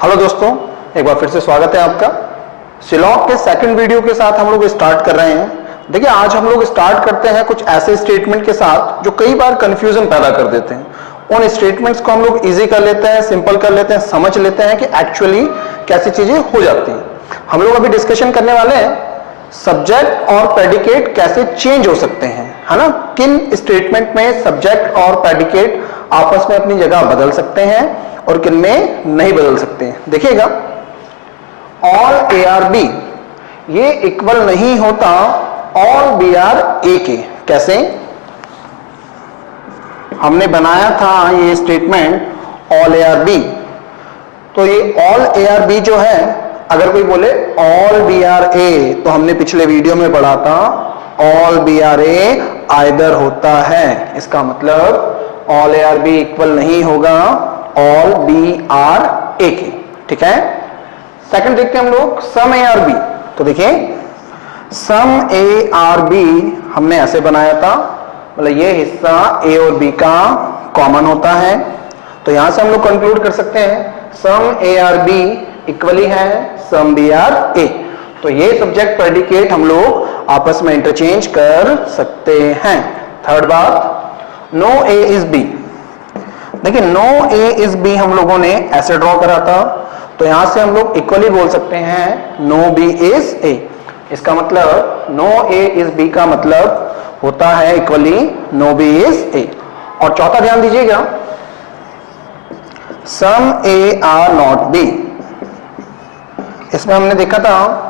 Hello दोस्तों, एक बार फिर से स्वागत है आपका। सिलॉग के सेकंड वीडियो के साथ हम लोग स्टार्ट कर रहे हैं। देखिए, आज हम लोग स्टार्ट करते हैं कुछ ऐसे स्टेटमेंट के साथ जो कई बार कंफ्यूजन पैदा कर देते हैं। उन स्टेटमेंट्स को हम लोग इजी कर लेते हैं, सिंपल कर लेते हैं, समझ लेते हैं कि एक्चुअली कैसी चीजें हो जाती हैं। हम लोग अभी डिस्कशन करने वाले हैं सब्जेक्ट और प्रेडिकेट कैसे चेंज हो सकते हैं, है ना। किन स्टेटमेंट में सब्जेक्ट और प्रेडिकेट आपस में अपनी जगह बदल सकते हैं और किन में नहीं बदल सकते हैं। देखिएगा, ऑल ए आर बी ये इक्वल नहीं होता ऑल बी आर ए के। कैसे? हमने बनाया था ये statement all A are B, तो ये ऑल ए आर बी जो है, अगर कोई बोले ऑल बी आर ए, तो हमने पिछले वीडियो में पढ़ा था all B are A either होता है। इसका मतलब all A are B equal नहीं होगा ऑल बी आर ए के। ठीक है। सेकंड देखते हैं हम लोग सम ए आर बी। तो देखिए, सम ए आर बी हमने ऐसे बनाया था, मतलब ये हिस्सा ए और बी का कॉमन होता है। तो यहां से हम लोग कंक्लूड कर सकते हैं सम ए आर बी इक्वली है सम बी आर ए। तो ये सब्जेक्ट प्रेडिकेट हम लोग आपस में इंटरचेंज कर सकते हैं। थर्ड बात, नो ए इज बी। देखिए, नो ए इज बी हम लोगों ने ऐसे ड्रॉ करा था, तो यहां से हम लोग इक्वली बोल सकते हैं नो बी इज ए। इसका मतलब नो ए इज बी का मतलब होता है equally no B is A. और चौथा ध्यान दीजिएगा, some A are not B. इसमें हमने देखा था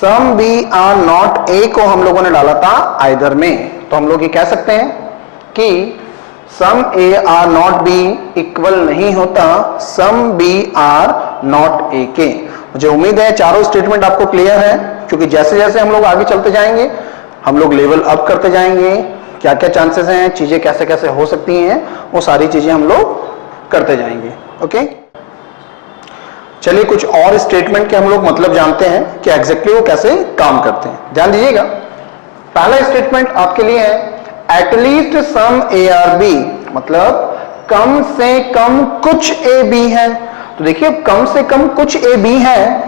some B are not A को हम लोगों ने डाला था आइदर में। तो हम लोग ये कह सकते हैं कि some A are not B equal नहीं होता some B are not A के। मुझे उम्मीद है चारों स्टेटमेंट आपको क्लियर है, क्योंकि जैसे जैसे हम लोग आगे चलते जाएंगे हम लोग लेवल अप करते जाएंगे। क्या क्या चांसेस हैं, चीजें कैसे कैसे हो सकती हैं, वो सारी चीजें हम लोग करते जाएंगे। ओके, चलिए कुछ और स्टेटमेंट के हम लोग मतलब जानते हैं कि एग्जैक्टली वो कैसे काम करते हैं। ध्यान दीजिएगा, पहला स्टेटमेंट आपके लिए है at least some A are B, मतलब कम से कम कुछ ए बी है। तो देखिए, कम से कम कुछ ए बी है,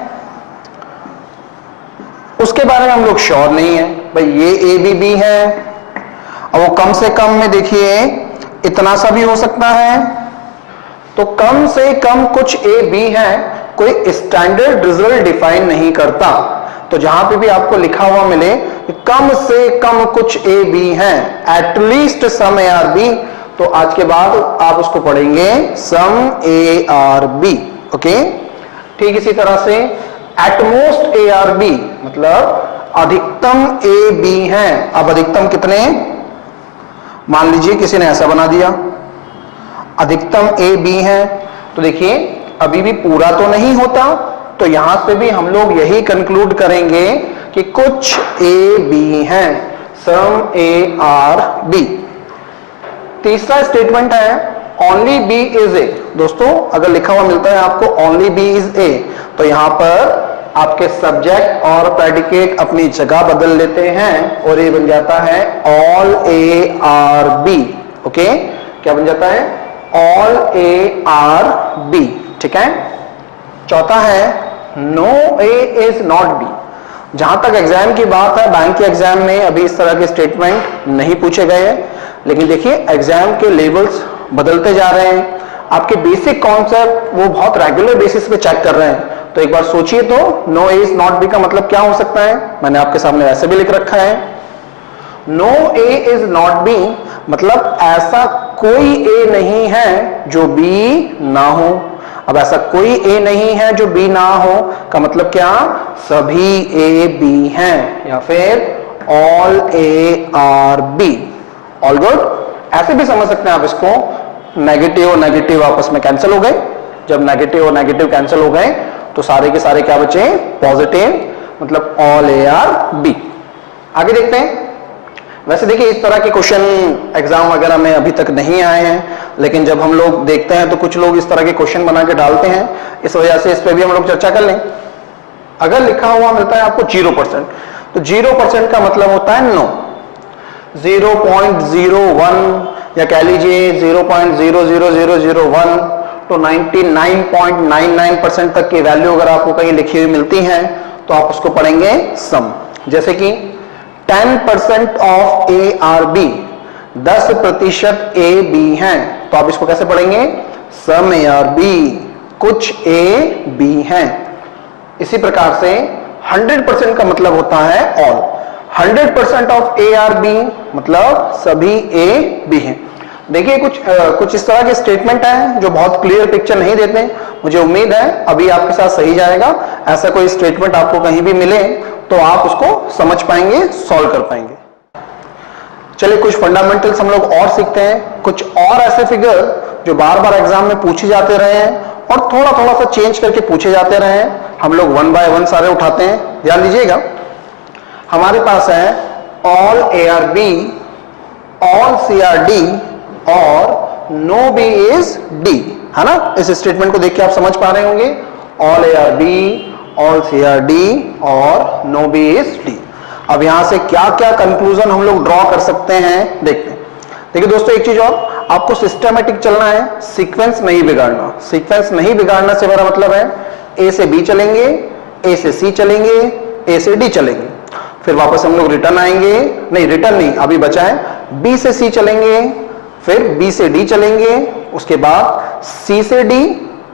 उसके बारे में हम लोग श्योर नहीं है भाई ये ए बी बी है। अब वो कम से कम में देखिए इतना सा भी हो सकता है। तो कम से कम कुछ ए बी है कोई स्टैंडर्ड रिजल्ट डिफाइन नहीं करता। तो जहां पे भी आपको लिखा हुआ मिले कम से कम कुछ ए बी है, at least some A are B, तो आज के बाद आप उसको पढ़ेंगे some A are B. Okay, ठीक इसी तरह से एटमोस्ट ए आर बी, मतलब अधिकतम ए बी है। अब अधिकतम कितने, मान लीजिए किसी ने ऐसा बना दिया अधिकतम ए बी है, तो देखिए अभी भी पूरा तो नहीं होता, तो यहां से भी हम लोग यही कंक्लूड करेंगे कि कुछ ए बी हैं, सम ए आर बी। तीसरा स्टेटमेंट है ओनली बी इज ए। दोस्तों, अगर लिखा हुआ मिलता है आपको ओनली बी इज ए, तो यहां पर आपके सब्जेक्ट और प्रेडिकेट अपनी जगह बदल लेते हैं और ये बन जाता है all A are B. Okay, क्या बन जाता है? All A are B. ठीक है। चौथा है no A is not B. जहां तक एग्जाम की बात है, बैंक के एग्जाम में अभी इस तरह के स्टेटमेंट नहीं पूछे गए हैं, लेकिन देखिए एग्जाम के लेवल्स बदलते जा रहे हैं। आपके बेसिक कॉन्सेप्ट वो बहुत रेगुलर बेसिस पे चेक कर रहे हैं। तो एक बार सोचिए तो no A is not B का मतलब क्या हो सकता है। मैंने आपके सामने वैसे भी लिख रखा है, no A is not B मतलब ऐसा कोई ए नहीं है जो बी ना हो। अब ऐसा कोई ए नहीं है जो बी ना हो का मतलब क्या, सभी ए बी हैं, या फिर all A are B. All good. ऐसे भी समझ सकते हैं आप इसको, नेगेटिव और नेगेटिव आपस में कैंसिल हो गए। जब नेगेटिव और नेगेटिव कैंसिल हो गए तो सारे के सारे क्या बचे, पॉजिटिव, मतलब ऑल ए आर बी। आगे देखते हैं। वैसे देखिए इस तरह के क्वेश्चन एग्जाम वगैरह में अभी तक नहीं आए हैं, लेकिन जब हम लोग देखते हैं तो कुछ लोग इस तरह के क्वेश्चन बना के डालते हैं, इस वजह से इस पर भी हम लोग चर्चा कर लें। अगर लिखा हुआ मिलता है आपको 0%, तो 0% का मतलब होता है नो। 0.01 या कह लीजिए 0.00001 तो 99.99% तक की वैल्यू अगर आपको कहीं लिखी हुई मिलती है तो आप उसको पढ़ेंगे सम। जैसे कि 10% of A are B, 10% A B हैं, तो आप इसको कैसे पढ़ेंगे? सम ए आर बी, कुछ ए बी हैं। इसी प्रकार से 100% का मतलब होता है all. 100% of A are B मतलब सभी ए बी हैं। देखिए कुछ इस तरह के स्टेटमेंट हैं जो बहुत क्लियर पिक्चर नहीं देते। मुझे उम्मीद है अभी आपके साथ सही जाएगा। ऐसा कोई स्टेटमेंट आपको कहीं भी मिले तो आप उसको समझ पाएंगे, सॉल्व कर पाएंगे। चलिए कुछ फंडामेंटल्स हम लोग और सीखते हैं। कुछ और ऐसे फिगर जो बार बार एग्जाम में पूछे जाते रहे हैं और थोड़ा थोड़ा सा चेंज करके पूछे जाते रहे हैं, हम लोग 1 बाय 1 सारे उठाते हैं। ध्यान दीजिएगा, हमारे पास है all A are B, all C are D और नो बी इज डी, है ना। इस स्टेटमेंट को देख के आप समझ पा रहे होंगे, all A are B, all C are D और नो बी इज डी। अब यहां से क्या क्या कंक्लूजन हम लोग ड्रॉ कर सकते हैं देखते हैं। देखिए दोस्तों, एक चीज और, आपको सिस्टमैटिक चलना है, सीक्वेंस नहीं बिगाड़ना। सीक्वेंस नहीं बिगाड़ना से मेरा मतलब है ए से बी चलेंगे, ए से सी चलेंगे, ए से डी चलेंगे, फिर वापस हम लोग रिटर्न आएंगे, नहीं रिटर्न नहीं अभी बचा है, बी से सी चलेंगे, फिर बी से डी चलेंगे, उसके बाद सी से डी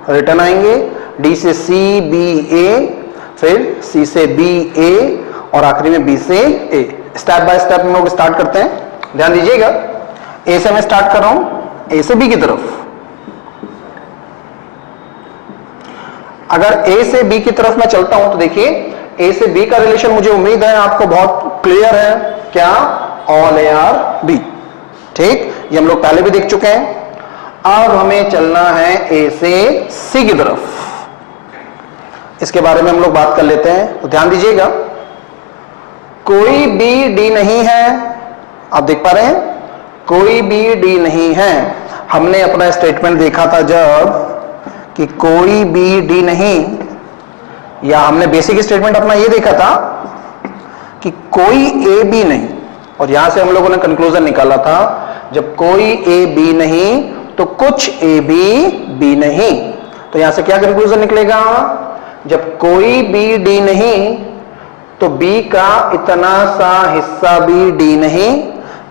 रिटर्न आएंगे, डी से सी बी ए, फिर सी से बी ए और आखिरी में बी से ए। स्टेप बाय स्टेप हम लोग स्टार्ट करते हैं। ध्यान दीजिएगा, ए से मैं स्टार्ट कर रहा हूं, ए से बी की तरफ। अगर ए से बी की तरफ मैं चलता हूं तो देखिए ए से बी का रिलेशन मुझे उम्मीद है आपको बहुत क्लियर है। क्या? All A are B. ठीक, ये हम लोग पहले भी देख चुके हैं। अब हमें चलना है ए से सी की तरफ। इसके बारे में हम लोग बात कर लेते हैं। तो ध्यान दीजिएगा, कोई बी डी नहीं है। आप देख पा रहे हैं, कोई बी डी नहीं है। हमने अपना स्टेटमेंट देखा था जब कि कोई बी डी नहीं, या हमने बेसिक स्टेटमेंट अपना ये देखा था कि कोई ए बी नहीं, और यहां से हम लोगों ने कंक्लूजन निकाला था जब कोई ए बी नहीं तो कुछ ए बी बी नहीं। तो यहां से क्या कंक्लूजन निकलेगा? जब कोई बी डी नहीं तो बी का इतना सा हिस्सा भी डी नहीं,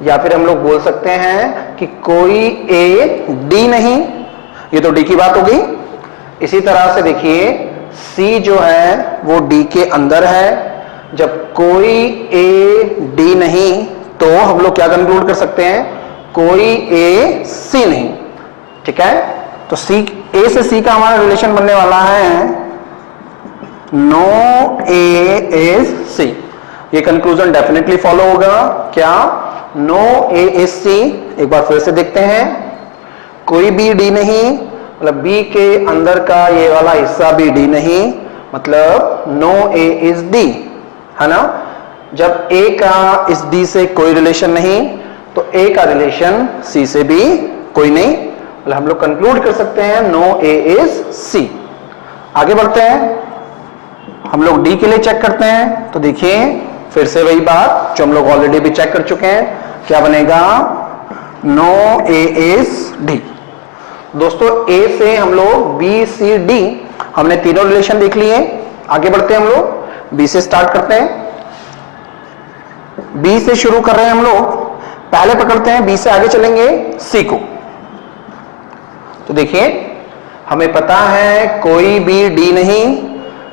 या फिर हम लोग बोल सकते हैं कि कोई ए डी नहीं। ये तो डी की बात हो गई। इसी तरह से देखिए सी जो है वो डी के अंदर है। जब कोई ए डी नहीं तो हम लोग क्या कंक्लूड कर सकते हैं? कोई ए सी नहीं। ठीक है, तो सी, ए से सी का हमारा रिलेशन बनने वाला है नो ए इज सी। ये कंक्लूजन डेफिनेटली फॉलो होगा। क्या? No A is C. एक बार फिर से देखते हैं, कोई बी डी नहीं मतलब बी के अंदर का ये वाला हिस्सा भी डी नहीं, मतलब नो ए इज डी, है ना। जब ए का इस डी से कोई रिलेशन नहीं तो ए का रिलेशन सी से भी कोई नहीं, मतलब हम लोग कंक्लूड कर सकते हैं नो ए इज सी। आगे बढ़ते हैं, हम लोग डी के लिए चेक करते हैं। तो देखिए फिर से वही बात जो हम लोग ऑलरेडी भी चेक कर चुके हैं। क्या बनेगा? No A is D. दोस्तों ए से हम लोग बी सी डी, हमने तीनों रिलेशन देख लिए। आगे बढ़ते हैं, हम लोग बी से स्टार्ट करते हैं। बी से शुरू कर रहे हैं हम लोग, पहले पकड़ते हैं बी से आगे चलेंगे सी को। तो देखिए हमें पता है कोई भी डी नहीं।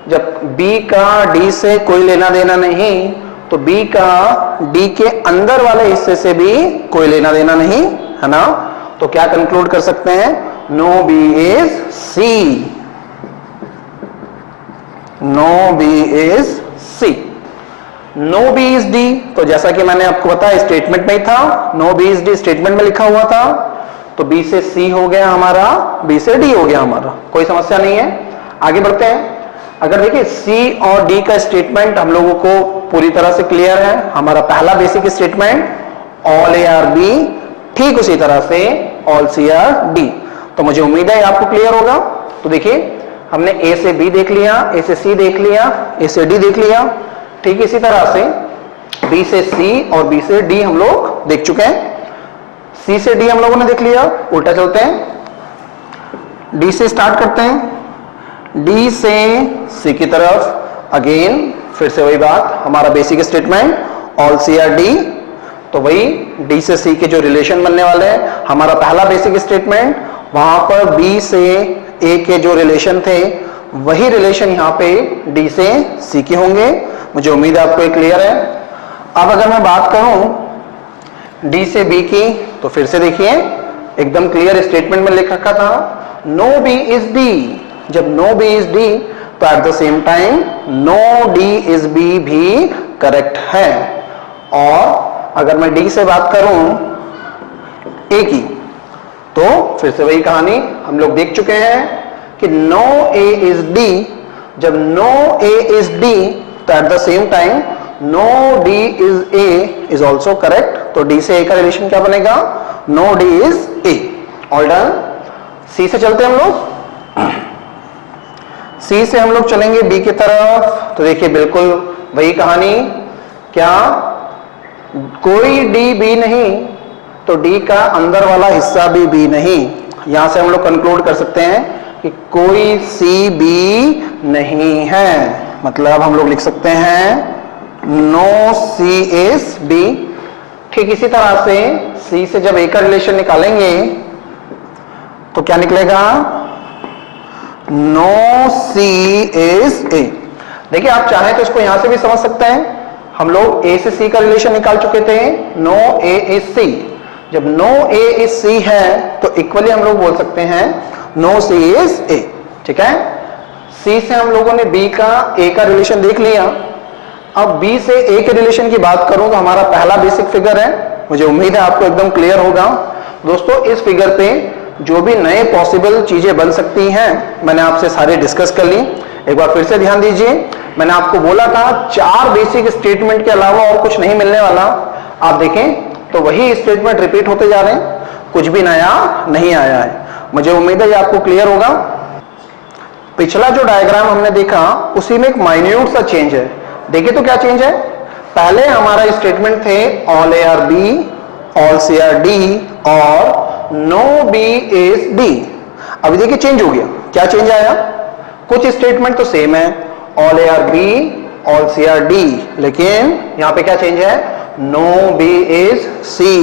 जब बी का डी से कोई लेना देना नहीं तो बी का डी के अंदर वाले हिस्से से भी कोई लेना देना नहीं, है ना। तो क्या कंक्लूड कर सकते हैं? No B is C. No B is C. No B is D, तो जैसा कि मैंने आपको बताया स्टेटमेंट में ही था, no B is D statement में लिखा हुआ था। तो बी से सी हो गया हमारा, बी से डी हो गया हमारा, कोई समस्या नहीं है। आगे बढ़ते हैं। अगर देखिए सी और डी का स्टेटमेंट हम लोगों को पूरी तरह से क्लियर है। हमारा पहला basic statement all A are B, ठीक उसी तरह से ऑल सी आर डी। तो मुझे उम्मीद है आपको क्लियर होगा। तो देखिए हमने ए से बी देख लिया, ए से सी देख लिया, ए से डी देख लिया। ठीक इसी तरह से बी से सी और बी से डी हम लोग देख चुके हैं। सी से डी हम लोगों ने देख लिया। उल्टा चलते हैं, डी से स्टार्ट करते हैं, डी से सी की तरफ। अगेन फिर से वही बात, हमारा basic statement all C are D, तो वही डी से सी के जो रिलेशन बनने वाले हैं, हमारा पहला बेसिक स्टेटमेंट, वहां पर बी से ए के जो रिलेशन थे वही रिलेशन यहां पे डी से सी के होंगे। मुझे उम्मीद है आपको ये क्लियर है। अब अगर मैं बात करूं डी से बी की, तो फिर से देखिए एकदम क्लियर स्टेटमेंट में लिख रखा था नो बी इज डी। जब नो बी इज डी तो at the same time no D is B भी करेक्ट है। और अगर मैं डी से बात करूं ए की, तो फिर से वही कहानी हम लोग देख चुके हैं कि नो ए इज डी। जब नो ए इज डी तो at the same time no D is A is also correct. तो डी से ए का रिलेशन क्या बनेगा, no D is A. All done. C से चलते हैं हम लोग, सी से हम लोग चलेंगे बी की तरफ। तो देखिए बिल्कुल वही कहानी, क्या कोई डी बी नहीं तो डी का अंदर वाला हिस्सा भी बी नहीं। यहां से हम लोग कंक्लूड कर सकते हैं कि कोई सी बी नहीं है, मतलब हम लोग लिख सकते हैं नो सी इज बी। ठीक इसी तरह से सी से जब ए का रिलेशन निकालेंगे तो क्या निकलेगा, नो सी इज ए। देखिए आप चाहें तो इसको यहां से भी समझ सकते हैं, हम लोग ए से सी का रिलेशन निकाल चुके थे, नो ए इज सी। जब नो ए इज सी है तो इक्वली हम लोग बोल सकते हैं नो सी इज ए। ठीक है, सी से हम लोगों ने बी का ए का रिलेशन देख लिया। अब बी से ए के रिलेशन की बात करूं तो हमारा पहला बेसिक फिगर है, मुझे उम्मीद है आपको एकदम क्लियर होगा। दोस्तों इस फिगर पे जो भी नए पॉसिबल चीजें बन सकती हैं मैंने आपसे सारे डिस्कस कर ली। एक बार फिर से ध्यान दीजिए, मैंने आपको बोला था 4 बेसिक स्टेटमेंट के अलावा और कुछ नहीं मिलने वाला। आप देखें तो वही स्टेटमेंट रिपीट होते जा रहे हैं, कुछ भी नया नहीं आया है। मुझे उम्मीद है ये आपको क्लियर होगा। पिछला जो डायग्राम हमने देखा उसी में एक माइन्यूट सा चेंज है। देखिए तो क्या चेंज है, पहले हमारा स्टेटमेंट थे all A are B, all C are D और नो बी इज डी। अभी देखिए चेंज हो गया, क्या चेंज आया, कुछ स्टेटमेंट तो सेम है all A are B, all C are D, लेकिन यहां पे क्या चेंज है, no B is C.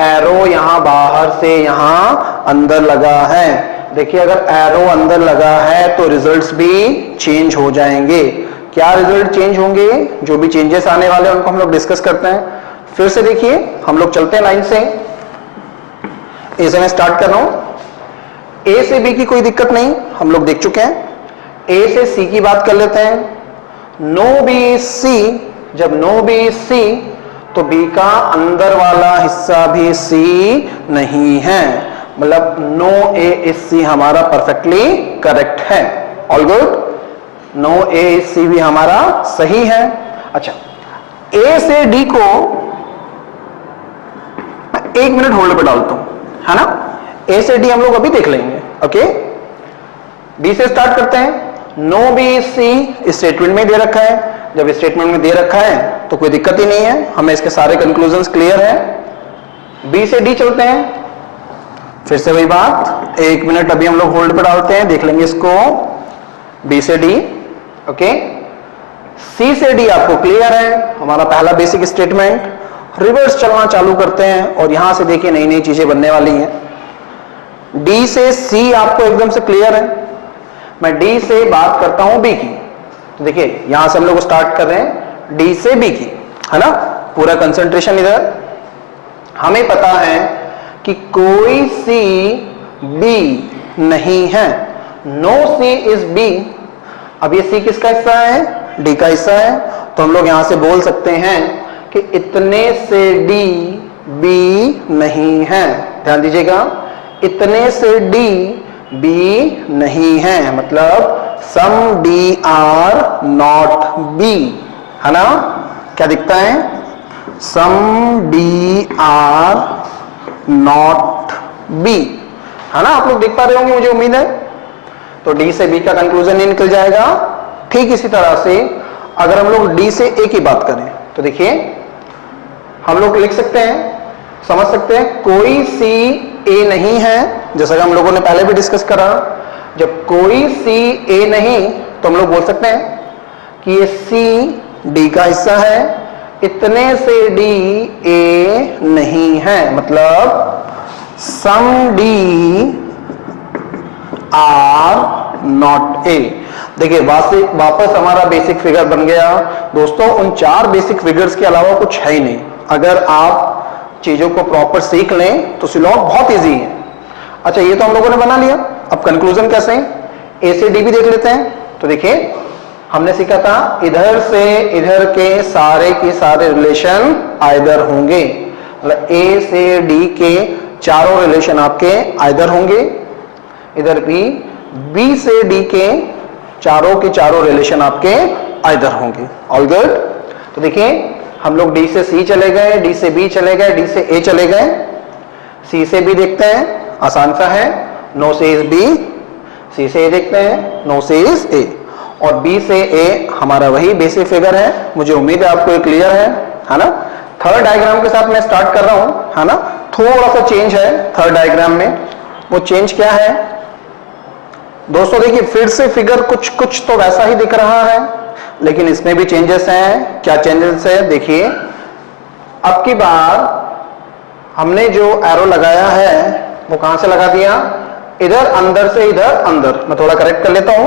Arrow यहां बाहर से यहां अंदर लगा है। देखिए अगर एरो अंदर लगा है तो रिजल्ट्स भी चेंज हो जाएंगे। क्या रिजल्ट चेंज होंगे, जो भी चेंजेस आने वाले हैं उनको हम लोग डिस्कस करते हैं। फिर से देखिए हम लोग चलते हैं लाइन से, ए से मैं स्टार्ट कर रहा हूं। ए से बी की कोई दिक्कत नहीं, हम लोग देख चुके हैं। ए से सी की बात कर लेते हैं, नो बी सी। जब नो बी सी तो बी का अंदर वाला हिस्सा भी सी नहीं है, मतलब नो ए इज सी हमारा परफेक्टली करेक्ट है। All good, no A is C भी हमारा सही है। अच्छा, ए से डी को 1 मिनट होल्ड पे डालता हूं, है ना। ए से डी हम लोग अभी देख लेंगे। ओके, डी से स्टार्ट करते हैं। नो बी सी स्टेटमेंट में दे रखा है, जब स्टेटमेंट में दे रखा है तो कोई दिक्कत ही नहीं है, हमें इसके सारे कंक्लूजन्स क्लियर है। बी से डी चलते हैं, फिर से वही बात, 1 मिनट अभी हम लोग होल्ड पे डालते हैं, देख लेंगे इसको। बी से डी, ओके। सी से डी आपको क्लियर है, हमारा पहला बेसिक स्टेटमेंट। रिवर्स चलना चालू करते हैं और यहां से देखिए नई नई चीजें बनने वाली हैं। डी से सी आपको एकदम से क्लियर है। मैं डी से बात करता हूं बी की, तो देखिए यहां से हम लोग स्टार्ट कर रहे हैं डी से बी की, है ना। पूरा कंसंट्रेशन इधर। हमें पता है कि कोई सी बी नहीं है, नो सी इज बी। अब ये सी किसका हिस्सा है, डी का हिस्सा है, तो हम लोग यहां से बोल सकते हैं कि इतने से डी बी नहीं है। ध्यान दीजिएगा, इतने से डी बी नहीं है, मतलब some D are not B, है ना। क्या दिखता है, some D are not B, है ना। आप लोग देख पा रहे होंगे, मुझे उम्मीद है। तो डी से बी का कंक्लूजन ही निकल जाएगा। ठीक इसी तरह से अगर हम लोग डी से ए की बात करें तो देखिए हम लोग लिख सकते हैं, समझ सकते हैं, कोई सी ए नहीं है, जैसा कि हम लोगों ने पहले भी डिस्कस करा, जब कोई सी ए नहीं तो हम लोग बोल सकते हैं कि ये सी डी का हिस्सा है, इतने से डी ए नहीं है, मतलब सम डी आर नॉट ए। देखिए वापस हमारा बेसिक फिगर बन गया दोस्तों। उन 4 बेसिक फिगर्स के अलावा कुछ है ही नहीं। अगर आप चीजों को प्रॉपर सीख लें तो सिलॉग बहुत इजी है। अच्छा, ये तो हम लोगों ने बना लिया। अब कंक्लूजन कैसे है, ए से डी भी देख लेते हैं। तो देखिए हमने सीखा था इधर से इधर के सारे रिलेशन आइदर होंगे, मतलब ए से डी के चारों रिलेशन आपके आइदर होंगे। इधर बी से डी के चारों रिलेशन आपके आइदर होंगे। All good. तो देखिए हम लोग डी से सी चले गए, डी से बी चले गए, डी से ए चले गए, सी से बी देखते हैं, आसान सा है, नो से इज बी। सी से ए देखते हैं, नो से इज ए। और बी से ए हमारा वही बेसिक फिगर है। मुझे उम्मीद है आपको ये क्लियर है ना। थर्ड डायग्राम के साथ मैं स्टार्ट कर रहा हूं, है ना। थोड़ा सा चेंज है थर्ड डायग्राम में। वो चेंज क्या है दोस्तों, देखिए फिर से फिगर कुछ तो वैसा ही दिख रहा है, लेकिन इसमें भी चेंजेस हैं। क्या चेंजेस है देखिए। अब की बार हमने जो एरो लगाया है वो कहां से लगा दिया, इधर अंदर से इधर अंदर। मैं थोड़ा करेक्ट कर लेता हूं,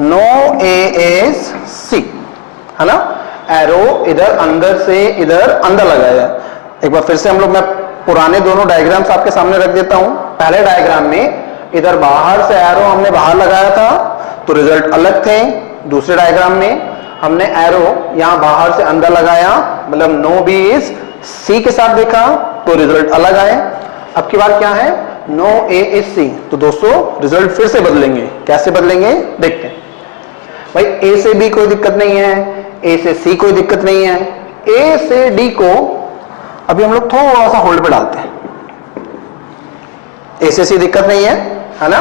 नो ए इज सी, है ना। एरो इधर अंदर से इधर अंदर लगाया। एक बार फिर से हम लोग, मैं पुराने दोनों डायग्राम्स आपके सामने रख देता हूं। पहले डायग्राम में इधर बाहर से एरो हमने बाहर लगाया था तो रिजल्ट अलग थे। दूसरे डायग्राम में हमने एरो यहां बाहर से अंदर लगाया, मतलब नो बी इज सी के साथ देखा तो रिजल्ट अलग आए। अब की बात क्या है, नो ए इज सी। तो दोस्तों रिजल्ट फिर से बदलेंगे। कैसे बदलेंगे देखते हैं। भाई ए से बी कोई दिक्कत नहीं है, ए से सी कोई दिक्कत नहीं है, ए से डी को अभी हम लोग थोड़ा सा होल्ड पे डालते हैं। ए से सी दिक्कत नहीं है ना।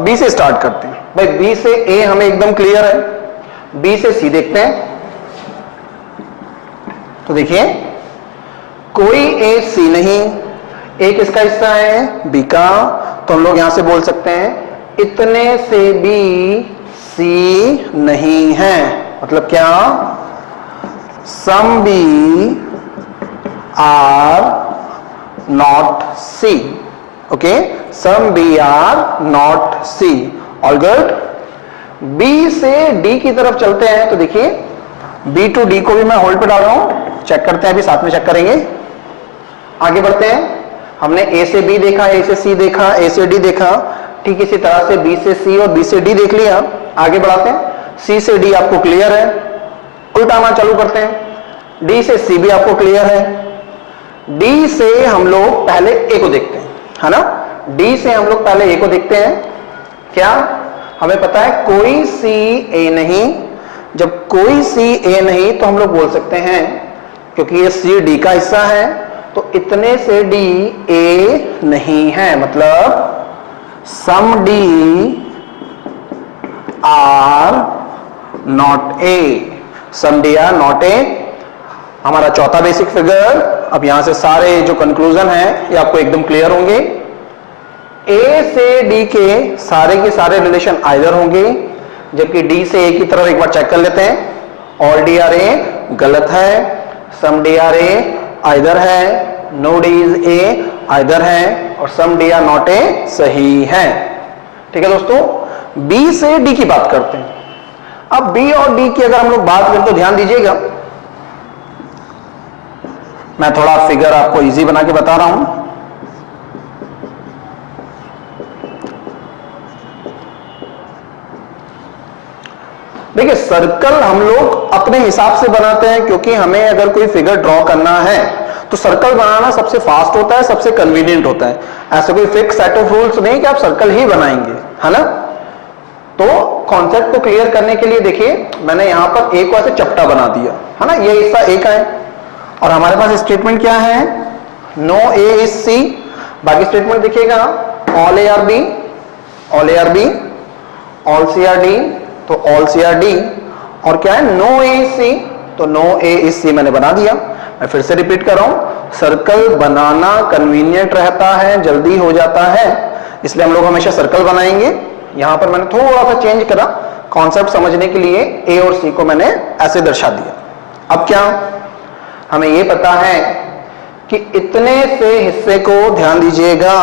बी से स्टार्ट करते हैं। भाई बी से ए हमें एकदम क्लियर है, बी से सी देखते हैं। तो देखिए कोई ए सी नहीं, ए किसका हिस्सा है, बी का। तो हम लोग यहां से बोल सकते हैं इतने से बी सी नहीं है, मतलब क्या, some B are not C. Okay, some B are not C. All good. B से डी की तरफ चलते हैं। तो देखिए बी टू डी को भी मैं होल्ड पे डाल रहा हूं, चेक करते हैं, अभी साथ में चेक करेंगे। आगे बढ़ते हैं। हमने ए से बी देखा, ए से सी देखा, ए से डी देखा, ठीक इसी तरह से बी से सी और बी से डी देख लिया। आगे बढ़ाते हैं। सी से डी आपको क्लियर है, उल्टाना चालू करते हैं। डी से सी भी आपको क्लियर है। डी से हम लोग पहले ए को देखते हैं, है ना। डी से हम लोग पहले ए को देखते हैं। क्या हमें पता है, कोई सी ए नहीं। जब कोई सी ए नहीं तो हम लोग बोल सकते हैं, क्योंकि ये सी डी का हिस्सा है, तो इतने से डी ए नहीं है, मतलब some D are not A. Some D are not A हमारा चौथा बेसिक फिगर। अब यहां से सारे जो कंक्लूजन है ये आपको एकदम क्लियर होंगे। ए से डी के सारे रिलेशन आइदर होंगे, जबकि डी से ए की तरफ एक बार चेक कर लेते हैं। ऑल डी आर ए गलत है, some D are A either है, no D is A either है, और some D are not A सही है। ठीक है दोस्तों, बी से डी की बात करते हैं। अब बी और डी की अगर हम लोग बात करें तो ध्यान दीजिएगा, मैं थोड़ा फिगर आपको इजी बना के बता रहा हूं। देखिए सर्कल हम लोग अपने हिसाब से बनाते हैं, क्योंकि हमें अगर कोई फिगर ड्रॉ करना है तो सर्कल बनाना सबसे फास्ट होता है, सबसे कन्वीनियंट होता है। ऐसे कोई फिक्स सेट ऑफ रूल्स नहीं कि आप सर्कल ही बनाएंगे, है ना। तो कॉन्सेप्ट को क्लियर करने के लिए देखिए मैंने यहां पर ए को ऐसे चपटा बना दिया, है ना। ये हिस्सा ए का है और हमारे पास स्टेटमेंट क्या है, नो ए इज सी। बाकी स्टेटमेंट देखिएगा, all A are B, all A are B, all C are D, तो ऑल सी आर डी, और क्या है, नो ए इज सी, तो नो ए इज सी मैंने बना दिया। मैं फिर से रिपीट कर रहा हूं, सर्कल बनाना कन्वीनियंट रहता है, जल्दी हो जाता है, इसलिए हम लोग हमेशा सर्कल बनाएंगे। यहां पर मैंने थोड़ा सा चेंज करा, कॉन्सेप्ट समझने के लिए ए और सी को मैंने ऐसे दर्शा दिया। अब क्या हमें यह पता है कि इतने से हिस्से को, ध्यान दीजिएगा,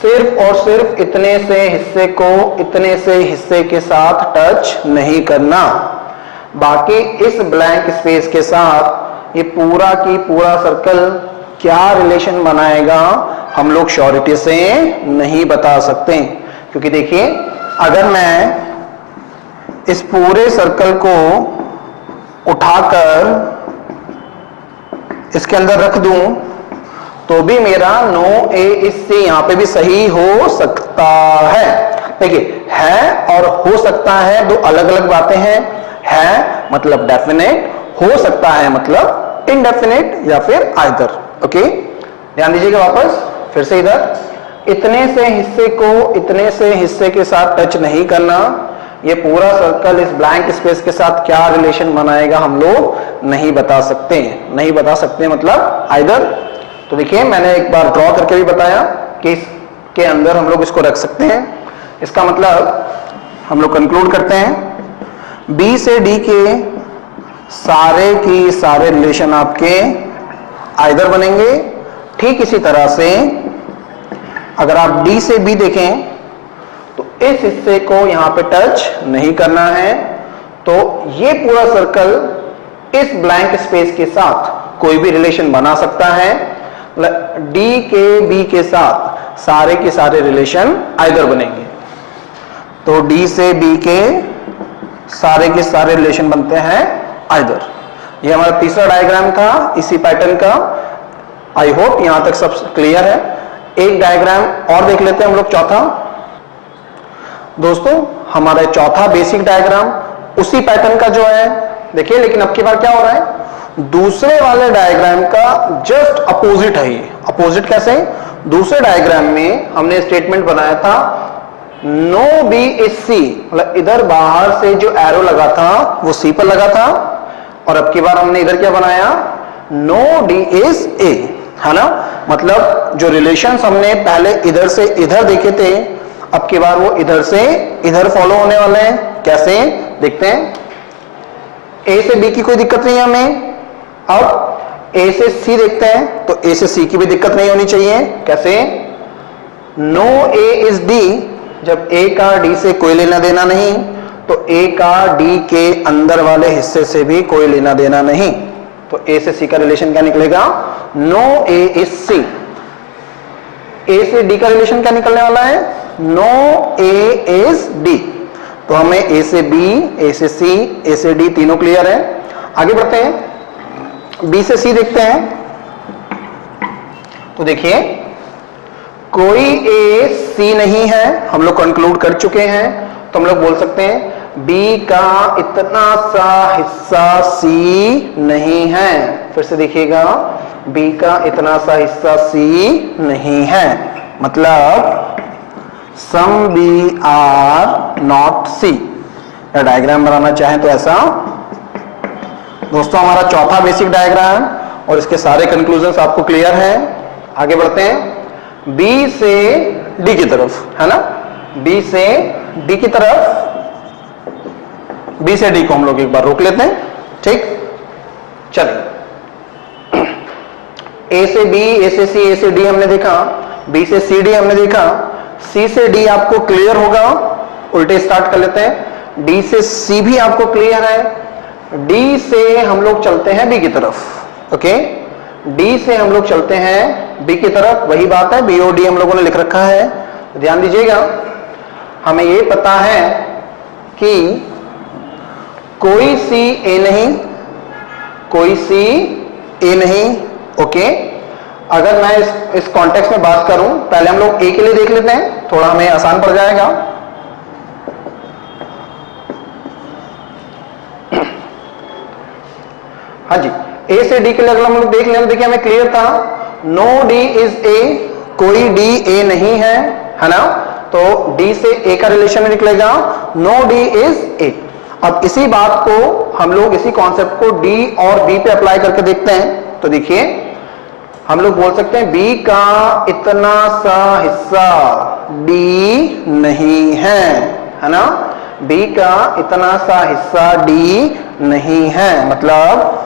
सिर्फ और सिर्फ इतने से हिस्से को इतने से हिस्से के साथ टच नहीं करना, बाकी इस ब्लैंक स्पेस के साथ ये पूरा की पूरा सर्कल क्या रिलेशन बनाएगा हम लोग श्योरिटी से नहीं बता सकते। क्योंकि देखिए, अगर मैं इस पूरे सर्कल को उठाकर इसके अंदर रख दूं तो भी मेरा नो ए इज सी यहां पे भी सही हो सकता है। देखिए, है और हो सकता है दो अलग अलग बातें हैं। है मतलब डेफिनेट, हो सकता है मतलब इनडेफिनेट या फिर आइदर। ओके, ध्यान दीजिएगा वापस फिर से इधर, इतने से हिस्से को इतने से हिस्से के साथ टच नहीं करना, ये पूरा सर्कल इस ब्लैंक स्पेस के साथ क्या रिलेशन बनाएगा हम लोग नहीं बता सकते। नहीं बता सकते मतलब आइदर। तो देखिए, मैंने एक बार ड्रॉ करके भी बताया कि इसके अंदर हम लोग इसको रख सकते हैं। इसका मतलब हम लोग कंक्लूड करते हैं बी से डी के सारे की सारे रिलेशन आपके आइदर बनेंगे। ठीक इसी तरह से अगर आप डी से बी देखें तो इस हिस्से को यहां पे टच नहीं करना है, तो ये पूरा सर्कल इस ब्लैंक स्पेस के साथ कोई भी रिलेशन बना सकता है। डी के बी के साथ सारे के सारे रिलेशन आइदर बनेंगे। तो डी से बी के सारे रिलेशन बनते हैं आइदर। ये हमारा तीसरा डायग्राम था इसी पैटर्न का। आई होप यहां तक सब क्लियर है। एक डायग्राम और देख लेते हैं हम लोग, चौथा। दोस्तों, हमारा चौथा बेसिक डायग्राम उसी पैटर्न का जो है, देखिए, लेकिन अब की बार क्या हो रहा है, दूसरे वाले डायग्राम का जस्ट अपोजिट है ये। अपोजिट कैसे? दूसरे डायग्राम में हमने स्टेटमेंट बनाया था नो बी इज सी, मतलब इधर बाहर से जो एरो लगा था वो सी पर लगा था, और अब की बार हमने इधर क्या बनाया, नो डी इज ए, है ना। मतलब जो रिलेशंस हमने पहले इधर से इधर देखे थे, अब की बार वो इधर से इधर फॉलो होने वाले हैं। कैसे देखते हैं। ए से बी की कोई दिक्कत नहीं है हमें। अब ए से सी देखते हैं तो ए से सी की भी दिक्कत नहीं होनी चाहिए। कैसे? नो ए इज डी, जब ए का डी से कोई लेना देना नहीं, तो ए का डी के अंदर वाले हिस्से से भी कोई लेना देना नहीं, तो ए से सी का रिलेशन क्या निकलेगा, नो ए इज सी। ए से डी का रिलेशन क्या निकलने वाला है, नो ए इज डी। तो हमें ए से बी, ए से सी, ए से डी तीनों क्लियर है। आगे बढ़ते हैं, बी से सी देखते हैं। तो देखिए, कोई ए सी नहीं है, हम लोग कंक्लूड कर चुके हैं। तो हम लोग बोल सकते हैं बी का इतना सा हिस्सा सी नहीं है। फिर से देखिएगा, बी का इतना सा हिस्सा सी नहीं है, मतलब सम बी आर नॉट सी। या डायग्राम बनाना चाहें तो ऐसा। दोस्तों, हमारा चौथा बेसिक डायग्राम और इसके सारे कंक्लूजन्स आपको क्लियर हैं। आगे बढ़ते हैं बी से डी की तरफ, है ना। बी से डी की तरफ, बी से डी को हम लोग एक बार रोक लेते हैं, ठीक। चलिए, ए से बी, ए से सी, ए से डी हमने देखा, बी से सी डी हमने देखा, सी से डी आपको क्लियर होगा। उल्टे स्टार्ट कर लेते हैं, डी से सी भी आपको क्लियर है। डी से हम लोग चलते हैं बी की तरफ। ओके, डी से हम लोग चलते हैं बी की तरफ। वही बात है, बी और डी हम लोगों ने लिख रखा है। ध्यान दीजिएगा, हमें ये पता है कि कोई सी ए नहीं, कोई सी ए नहीं। ओके, अगर मैं इस कॉन्टेक्स्ट में बात करूं, पहले हम लोग ए के लिए देख लेते हैं, थोड़ा हमें आसान पड़ जाएगा। हाँ जी, ए से डी के लिए अगर हम लोग देख लें, देखिए हमें क्लियर था नो डी इज ए, कोई डी ए नहीं है ना। तो डी से ए का रिलेशन निकलेगा नो डी इज ए। अब इसी बात को हम लोग, इसी कॉन्सेप्ट को डी और बी पे अप्लाई करके देखते हैं। तो देखिए, हम लोग बोल सकते हैं बी का इतना सा हिस्सा डी नहीं है ना, बी का इतना सा हिस्सा डी नहीं है, मतलब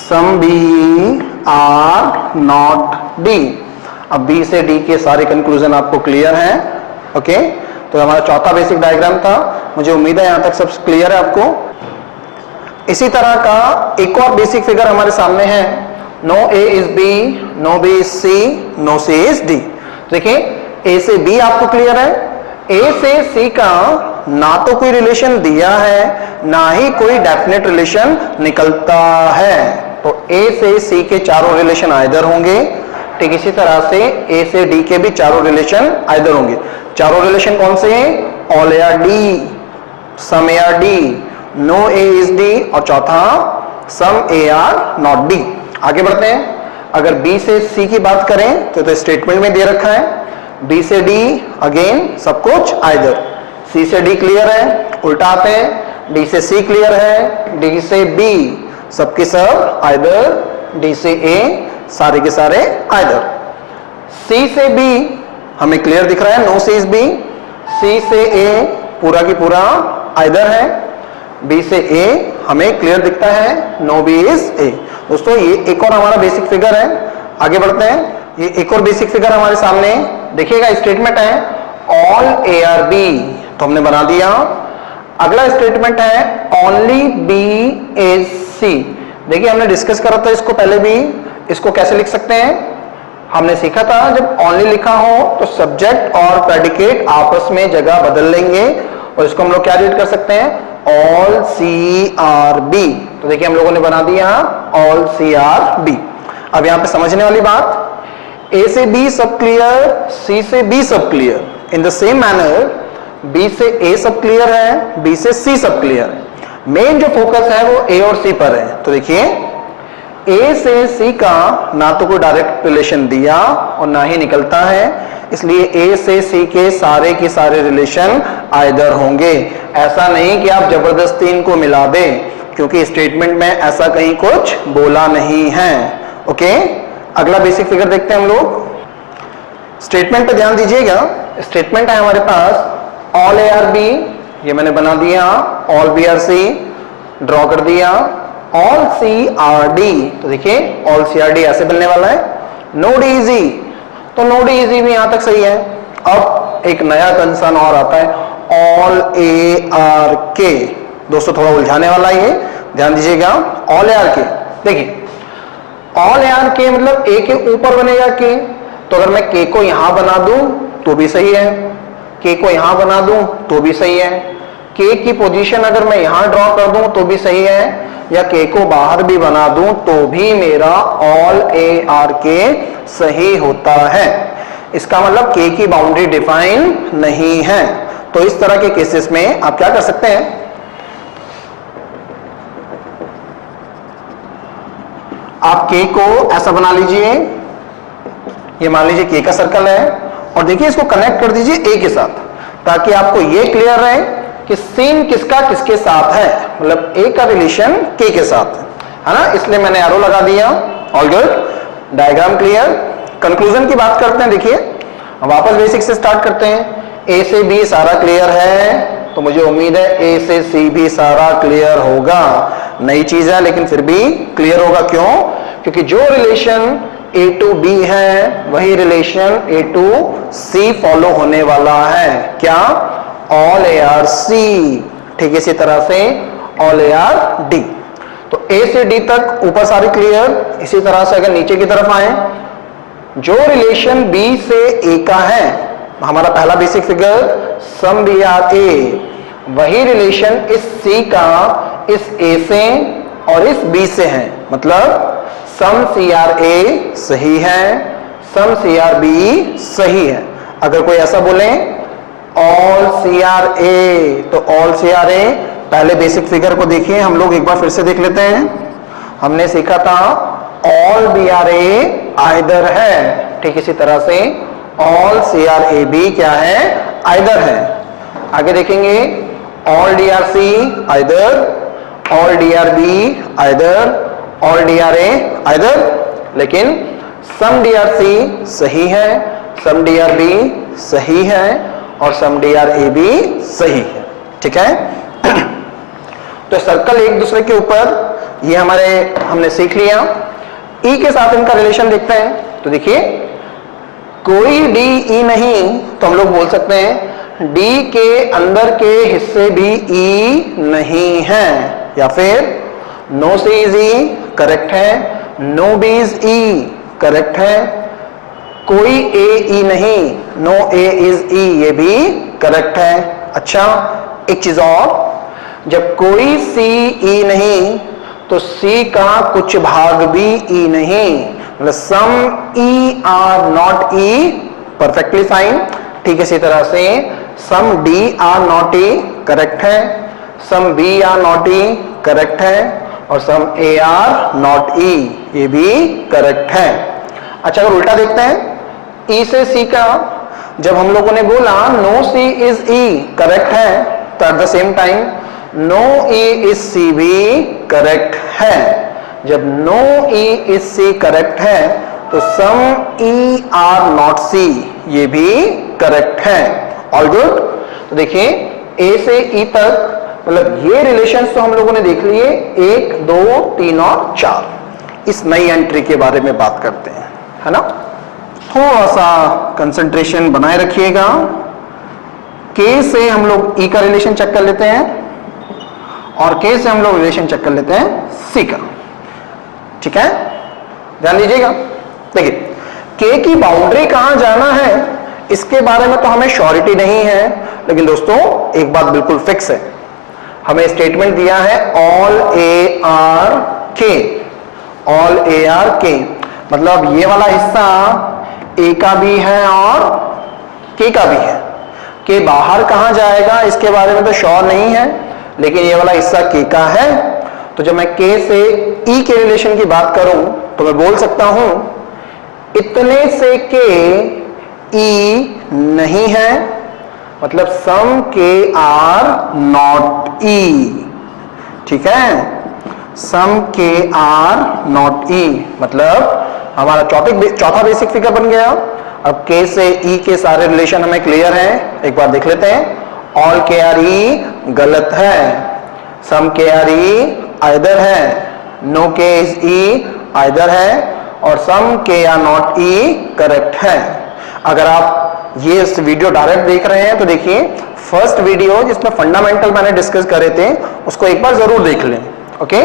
some B are not D. अब बी से डी के सारे कंक्लूजन आपको क्लियर हैं, ओके। तो हमारा चौथा बेसिक डायग्राम था, मुझे उम्मीद है यहां तक सब क्लियर है आपको। इसी तरह का एक और बेसिक फिगर हमारे सामने है, no A is B, no B is C, no C is D. देखिए ए से बी आपको क्लियर है, ए से सी का ना तो कोई रिलेशन दिया है ना ही कोई डेफिनेट रिलेशन निकलता है, तो ए से सी के चारों रिलेशन आइदर होंगे, ठीक इसी तरह से ए से डी के भी चारों रिलेशन आइदर होंगे। चारों रिलेशन कौन से हैं? All A are D, some A are D, no A is D, और चौथा some A are not D. आगे बढ़ते हैं, अगर बी से सी की बात करें तो स्टेटमेंट में दे रखा है बी से डी अगेन सब कुछ आइदर, सी से डी क्लियर है, उल्टा आते हैं डी से सी क्लियर है, डी से बी सबके सब आइदर, डी से ए सारे के सारे आइदर, सी से बी हमें क्लियर दिख रहा है नो सी इज बी, सी से ए पूरा की पूरा आइदर है, बी से ए हमें क्लियर दिखता है नो बी इज ए। दोस्तों ये एक और हमारा बेसिक फिगर है, आगे बढ़ते हैं। ये एक और बेसिक फिगर हमारे सामने देखिएगा, स्टेटमेंट है ऑल ए आर बी, तो हमने बना दिया। अगला स्टेटमेंट है ओनली बी इज सी। देखिए हमने डिस्कस करा था इसको पहले भी, इसको कैसे लिख सकते हैं, हमने सीखा था जब ओनली लिखा हो तो सब्जेक्ट और प्रेडिकेट आपस में जगह बदल लेंगे, और इसको हम लोग क्या रीड कर सकते हैं, ऑल सी आर बी। तो देखिए हम लोगों ने बना दिया ऑल सी आर बी। अब यहां पे समझने वाली बात, ए से बी सब क्लियर, सी से बी सब clear, in the same manner B से ए सब क्लियर है, बी से सी सब क्लियर है, मेन जो फोकस है वो ए और सी पर है। तो देखिए ए से सी का ना तो कोई डायरेक्ट रिलेशन दिया और ना ही निकलता है, इसलिए ए से सी के सारे रिलेशन आइदर होंगे। ऐसा नहीं कि आप जबरदस्ती इनको मिला दें, क्योंकि स्टेटमेंट में ऐसा कहीं कुछ बोला नहीं है, ओके। अगला बेसिक फिगर देखते हैं हम लोग, स्टेटमेंट पे ध्यान दीजिएगा। स्टेटमेंट है हमारे पास ऑल ए आर बी, ये मैंने बना दिया, all B are C draw कर दिया, ऑल सी आर डी, तो देखिए ऑल सी आर डी ऐसे बनने वाला है, नो डी इजी, तो नो डी इजी भी यहां तक सही है। अब एक नया कंसर्न और आता है ऑल ए आर के, दोस्तों थोड़ा उलझाने वाला ये, ध्यान दीजिएगा। ऑल ए आर के, देखिए ऑल ए आर के मतलब ए के ऊपर बनेगा के, तो अगर मैं के को यहां बना दूं तो भी सही है, के को यहां बना दूं तो भी सही है, के की पोजीशन अगर मैं यहां ड्रॉ कर दूं तो भी सही है, या के को बाहर भी बना दूं तो भी मेरा ऑल ए आर के सही होता है। इसका मतलब के की बाउंड्री डिफाइन नहीं है। तो इस तरह के केसेस में आप क्या कर सकते हैं, आप के को ऐसा बना लीजिए, ये मान लीजिए के का सर्कल है, और देखिए इसको कनेक्ट कर दीजिए ए के साथ, ताकि आपको ये क्लियर रहे कि सीन किसका किसके साथ है, मतलब ए का रिलेशन के साथ है ना, इसलिए मैंने एरो लगा दिया। All good, diagram clear. Conclusion की बात करते हैं, देखिए वापस बेसिक से स्टार्ट करते हैं। ए से बी सारा क्लियर है, तो मुझे उम्मीद है ए से सी भी सारा क्लियर होगा। नई चीज है लेकिन फिर भी क्लियर होगा, क्यों? क्योंकि जो रिलेशन ए टू बी है वही relation A to C follow होने वाला है। क्या? All A are C. ठीक इसी तरह से ऑल ए आर डी। तो ए से डी तक ऊपर सारी क्लियर। इसी तरह से अगर नीचे की तरफ आए, जो रिलेशन बी से ए का है, हमारा पहला basic figure some B are A, वही रिलेशन इस सी का इस ए से और इस बी से है। मतलब सम सी आर ए सही है, सम सी आर बी सही है। अगर कोई ऐसा बोले ऑल सी आर ए, तो ऑल सी आर ए, पहले बेसिक फिगर को देखिए, हम लोग एक बार फिर से देख लेते हैं। हमने सीखा था all B are A either है, ठीक इसी तरह से all C are A B क्या है? आइदर है। आगे देखेंगे all D are C either, all D are B either, all D are A either. लेकिन सम डी आर सी सही है, सम डी आर बी सही है और सम डी आर ए भी सही है। ठीक है, तो सर्कल एक दूसरे के ऊपर ये हमने सीख लिया। ई के साथ इनका रिलेशन देखते हैं। तो देखिए कोई डी ई नहीं तो हम लोग बोल सकते हैं डी के अंदर के हिस्से भी ई नहीं है, या फिर no C is E correct है, no B is E correct है, कोई ए ई नहीं, नो ए इज ई ये भी करेक्ट है। अच्छा एक चीज और, जब कोई सी ई नहीं तो सी का कुछ भाग भी ई नहीं, मतलब some E are not E perfectly fine. ठीक है, इसी तरह से some D are not E correct है, some B are not E correct है और सम ए आर नॉट ई ये भी करेक्ट है। अच्छा अगर उल्टा देखते हैं, ई से सी का जब हम लोगों ने बोला no C is E correct है, तो at the same time no E is C भी करेक्ट है। जब no E is C correct है तो सम ई आर नॉट सी ये भी करेक्ट है। All good. तो देखिए ए से ई तक मतलब ये रिलेशंस तो हम लोगों ने देख लिए, 1 2 3 और 4। इस नई एंट्री के बारे में बात करते हैं, है ना। थोड़ा सा कंसंट्रेशन बनाए रखिएगा। के से हम लोग ई का रिलेशन चेक कर लेते हैं और के से हम लोग रिलेशन चेक कर लेते हैं सी का। ठीक है, ध्यान दीजिएगा। देखिए के की बाउंड्री कहां जाना है इसके बारे में तो हमें श्योरिटी नहीं है, लेकिन दोस्तों एक बात बिल्कुल फिक्स है, हमें स्टेटमेंट दिया है ऑल ए आर के, ऑल ए आर के, मतलब ये वाला हिस्सा ए का भी है और के का भी है। के बाहर कहां जाएगा इसके बारे में तो श्योर नहीं है, लेकिन ये वाला हिस्सा के का है। तो जब मैं के से ई के रिलेशन की बात करूं तो मैं बोल सकता हूं इतने से के ई नहीं है, मतलब सम के आर नॉट ई। ठीक है, सम के आर नॉट ई, मतलब हमारा चौथा बेसिक फिगर बन गया। अब के से ई के सारे रिलेशन हमें क्लियर हैं, एक बार देख लेते हैं। ऑल के आर ई गलत है, सम के आर ई आइदर है, नो के इज ई आइदर है और सम के आर नॉट ई करेक्ट है। अगर आप ये इस वीडियो डायरेक्ट देख रहे हैं तो देखिए फर्स्ट वीडियो जिसमें फंडामेंटल मैंने डिस्कस करे थे उसको एक बार जरूर देख लें। ओके,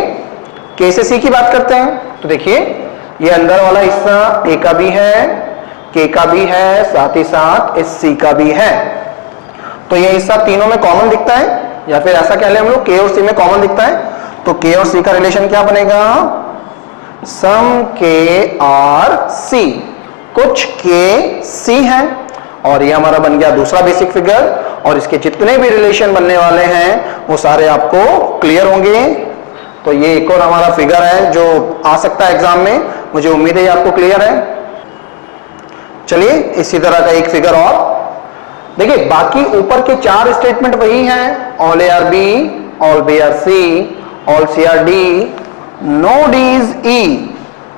के से सी की बात करते हैं। तो देखिए ये अंदर वाला हिस्सा ए का भी है, के का भी है, साथ ही साथ इस सी का भी है। तो ये हिस्सा तीनों में कॉमन दिखता है, या फिर ऐसा कह लें हम लोग के और सी में कॉमन दिखता है। तो के और सी का रिलेशन क्या बनेगा, सम के आर सी, कुछ के सी है और ये हमारा बन गया दूसरा बेसिक फिगर। और इसके जितने भी रिलेशन बनने वाले हैं वो सारे आपको क्लियर होंगे। तो ये एक और हमारा फिगर है जो आ सकता है एग्जाम में, मुझे उम्मीद है ये आपको क्लियर है। चलिए इसी तरह का एक फिगर और देखिए। बाकी ऊपर के 4 स्टेटमेंट वही हैं, all A are B, all B are C, all C are D, no D is E.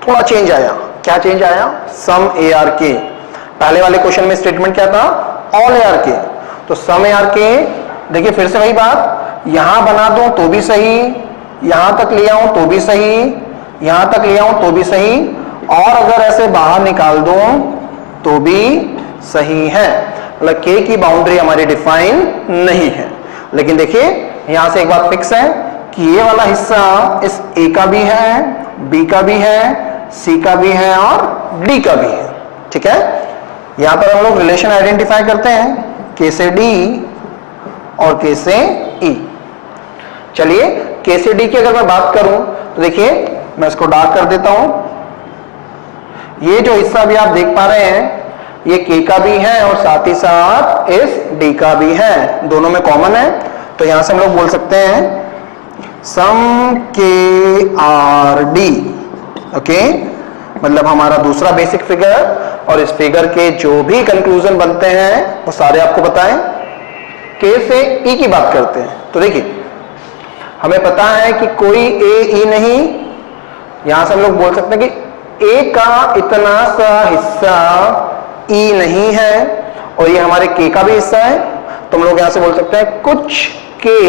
थोड़ा चेंज आया, क्या चेंज आया, सम ए आर के। पहले वाले क्वेश्चन में स्टेटमेंट क्या था, ऑल ए आर के, तो सम ए आर के। देखिए फिर से वही बात, यहां बना दूं तो भी सही, यहां तक ले आऊं तो भी सही, यहां तक ले आऊं तो भी सही, और अगर ऐसे बाहर निकाल दूं तो भी सही है। मतलब के की बाउंड्री हमारी डिफाइन नहीं है। लेकिन देखिए यहां से एक बात फिक्स है कि ये वाला हिस्सा इस ए का भी है, बी का भी है, सी का भी है और डी का भी है। ठीक है, यहां पर हम लोग रिलेशन आइडेंटिफाई करते हैं, के से डी और के से ई। चलिए के से डी की अगर मैं बात करूं तो देखिए मैं इसको डार्क कर देता हूं। ये जो हिस्सा भी आप देख पा रहे हैं ये के का भी है और साथ ही साथ इस डी का भी है, दोनों में कॉमन है। तो यहां से हम लोग बोल सकते हैं सम के आर डी। ओके, मतलब हमारा दूसरा बेसिक फिगर, और इस फिगर के जो भी कंक्लूजन बनते हैं वो सारे आपको बताएं। के से ई की बात करते हैं। तो देखिए हमें पता है कि कोई ए ई नहीं, यहां से हम लोग बोल सकते हैं कि ए का इतना सा हिस्सा ई नहीं है और ये हमारे के का भी हिस्सा है, तो हम लोग यहां से बोल सकते हैं कुछ के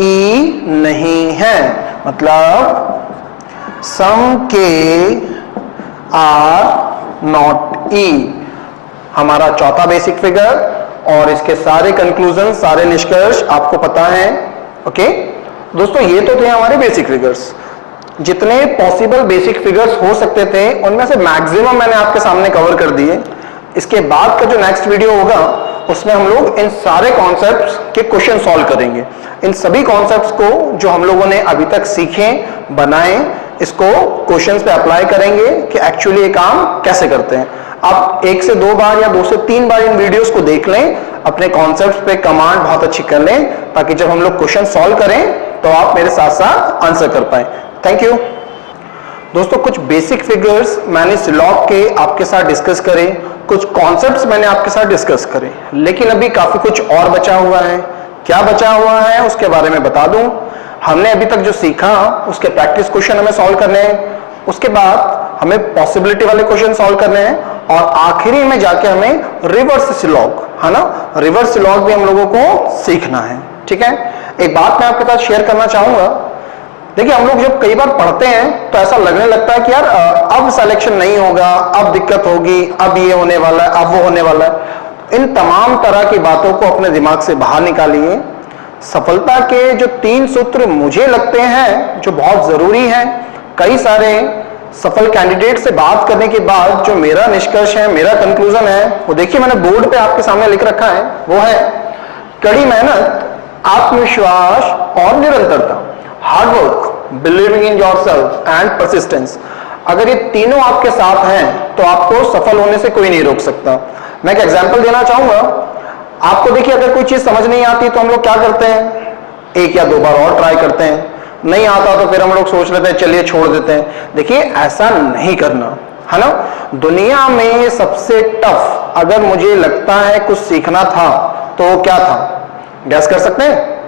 ई नहीं है, मतलब सम के आर नॉट ई। हमारा चौथा बेसिक फिगर और इसके सारे कंक्लूजन, सारे निष्कर्ष आपको पता है। ओके दोस्तों, ये तो थे हमारे बेसिक फिगर्स। जितने पॉसिबल बेसिक फिगर्स हो सकते थे उनमें से मैक्सिमम मैंने आपके सामने कवर कर दिए। इसके बाद का जो नेक्स्ट वीडियो होगा उसमें हम लोग इन सारे कॉन्सेप्ट्स के क्वेश्चन सॉल्व करेंगे। इन सभी कॉन्सेप्ट्स को जो हम लोगों ने अभी तक सीखे, बनाए, इसको क्वेश्चंस पे अप्लाई करेंगे कि एक्चुअली ये काम कैसे करते हैं। आप 1 से 2 बार या 2 से 3 बार इन वीडियोस को देख लें, अपने कॉन्सेप्ट्स पे कमांड बहुत अच्छी कर लें, ताकि जब हम लोग क्वेश्चन सॉल्व करें तो आप मेरे साथ साथ आंसर कर पाए। थैंक यू दोस्तों। कुछ बेसिक फिगर्स मैंने सिलॉग के आपके साथ डिस्कस करे, कुछ कॉन्सेप्ट्स मैंने आपके साथ डिस्कस करे, लेकिन अभी काफी कुछ और बचा हुआ है। क्या बचा हुआ है उसके बारे में बता दूं। हमने अभी तक जो सीखा उसके प्रैक्टिस क्वेश्चन हमें सॉल्व करने हैं, उसके बाद हमें पॉसिबिलिटी वाले क्वेश्चन सॉल्व करने हैं और आखिरी में जाके हमें रिवर्स सिलॉग, है ना, रिवर्स सिलॉग भी हम लोगों को सीखना है। ठीक है, एक बात मैं आपके साथ शेयर करना चाहूंगा। देखिए, हम लोग जब कई बार पढ़ते हैं तो ऐसा लगने लगता है कि यार अब सिलेक्शन नहीं होगा, अब दिक्कत होगी, अब ये होने वाला है, अब वो होने वाला है। इन तमाम तरह की बातों को अपने दिमाग से बाहर निकालिए। सफलता के जो 3 सूत्र मुझे लगते हैं जो बहुत जरूरी हैं, कई सारे सफल कैंडिडेट से बात करने के बाद जो मेरा निष्कर्ष है, मेरा कंक्लूजन है, वो देखिए मैंने बोर्ड पे आपके सामने लिख रखा है। वो है कड़ी मेहनत, आत्मविश्वास और निरंतरता। Hard work, believing in yourself and persistence. अगर ये तीनों आपके साथ हैं तो आपको सफल होने से कोई नहीं रोक सकता। मैं एक एग्जांपल देना चाहूंगा आपको। देखिए, अगर कोई चीज समझ नहीं आती तो हम लोग क्या करते हैं, 1 या 2 बार और ट्राई करते हैं। नहीं आता तो फिर हम लोग सोच लेते हैं चलिए छोड़ देते हैं। देखिए, ऐसा नहीं करना, है ना। दुनिया में सबसे टफ अगर मुझे लगता है कुछ सीखना था तो क्या था, गैस कर सकते हैं?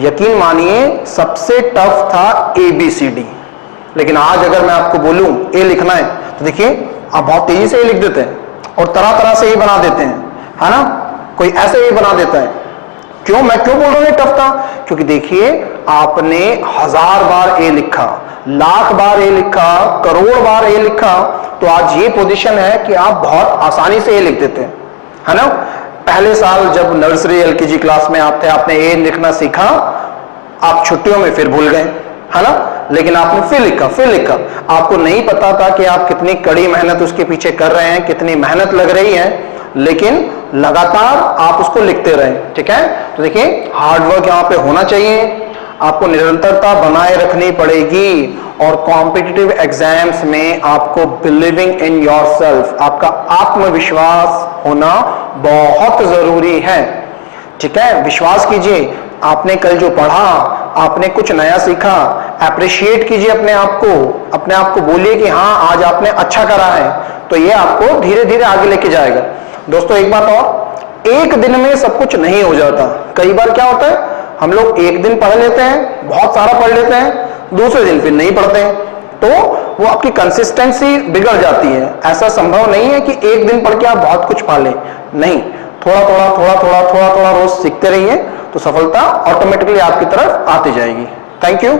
यकीन मानिए सबसे टफ था ABCD। लेकिन आज अगर मैं आपको बोलूं ए लिखना है तो देखिए आप बहुत तेजी से ए लिख देते हैं और तरह तरह से ए बना देते हैं, है ना। कोई ऐसे ए बना देता है। क्यों, मैं क्यों बोल रहा हूं टफ था? क्योंकि देखिए आपने 1000 बार ए लिखा, लाख बार ए लिखा, करोड़ बार ए लिखा, तो आज ये पोजीशन है कि आप बहुत आसानी से ए लिख देते हैं, है ना। पहले साल जब नर्सरी LKG क्लास में आप थे, आपने ए लिखना सीखा, आप छुट्टियों में फिर भूल गए, है ना। लेकिन आपने फिर लिखा। आपको नहीं पता था कि आप कितनी कड़ी मेहनत उसके पीछे कर रहे हैं, कितनी मेहनत लग रही है, लेकिन लगातार आप उसको लिखते रहे। ठीक है, तो देखिए हार्डवर्क यहां पे होना चाहिए, आपको निरंतरता बनाए रखनी पड़ेगी और कॉम्पिटिटिव एग्जाम्स में आपको बिलीविंग इन योरसेल्फ, आपका आत्मविश्वास होना बहुत जरूरी है। ठीक है, विश्वास कीजिए, आपने कल जो पढ़ा, आपने कुछ नया सीखा, अप्रिशिएट कीजिए अपने आप को बोलिए कि हाँ आज आपने अच्छा करा है, तो ये आपको धीरे धीरे आगे लेके जाएगा। दोस्तों एक बात और, एक दिन में सब कुछ नहीं हो जाता। कई बार क्या होता है, हम लोग एक दिन पढ़ लेते हैं, बहुत सारा पढ़ लेते हैं, दूसरे दिन फिर नहीं पढ़ते हैं, तो वो आपकी कंसिस्टेंसी बिगड़ जाती है। ऐसा संभव नहीं है कि एक दिन पढ़ के आप बहुत कुछ पा लें, नहीं, थोड़ा थोड़ा रोज सीखते रहिए तो सफलता ऑटोमेटिकली आपकी तरफ आती जाएगी। Thank you.